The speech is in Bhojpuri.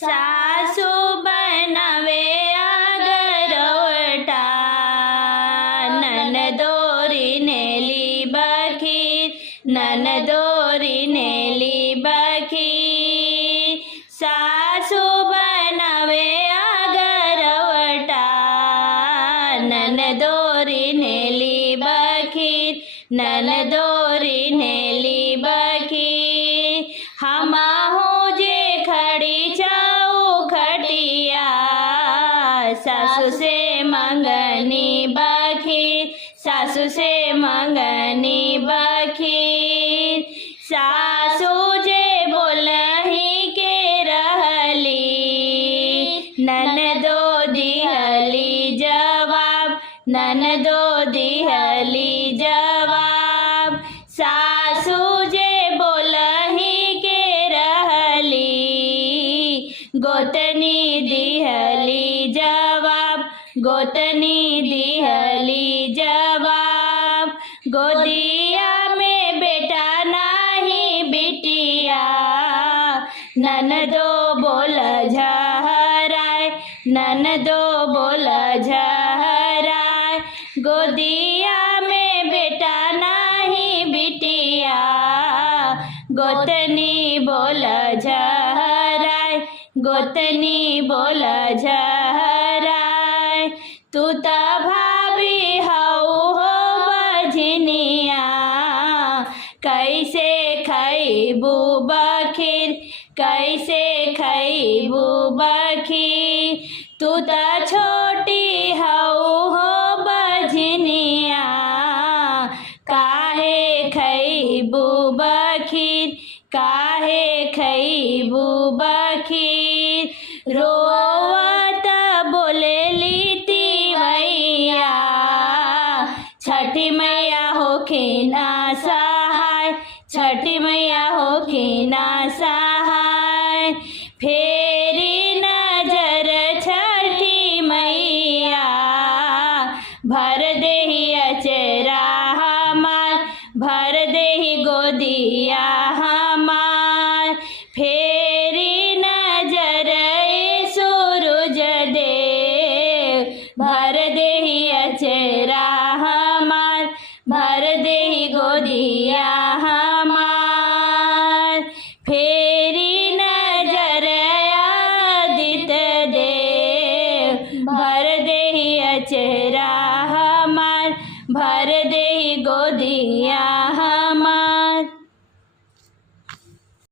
सासू बनवे अगरवटा, ननदोरी नेली बखीर, ननदोरी नेली बखीर। सासू बनवे अगरवटा, ननदोरी नेली बखीर, ननदोरी नेली बखीर। हमाहू जे खड़ी जाऊ खटिया, सासू से मंगनी बखीर, सासू से मंगनी बखीर। सासू जे बोलही के रहली, ननदो दिहली जवाब, ननदो दिहली जवाब। सासू जे बोलही के रहली, गोतनी दिहली जवाब, गोतनी दिहली जवाब। गोदिया में बेटा नाही बिटिया, ननदो बोल झहराय, ननदो बोल झहराय। गोदिया में बेटा नाही बिटिया, गोतनी बोल झहराय, गोतनी बोल झहराय। तू त भाभी हऊ हो बजनिया, कैसे खैबू बखीर, कैसे खैबू बखीर। तू त छोटी हऊ हो बजनिया, काहे खैबू बखीर, काहे खैबू बखीर। रोवत बोलेली तिवैया, छठी मैया होखे ना सहाय, छठी मैया होखे ना सहाय। फेरी नजर छठी मैया, भर देही अचरा हमार, भर देही गोदिया हमार। फेरी नजर सूरज देव, भर देही अचरा हमार, भर देही गोदिया हमार। फेरी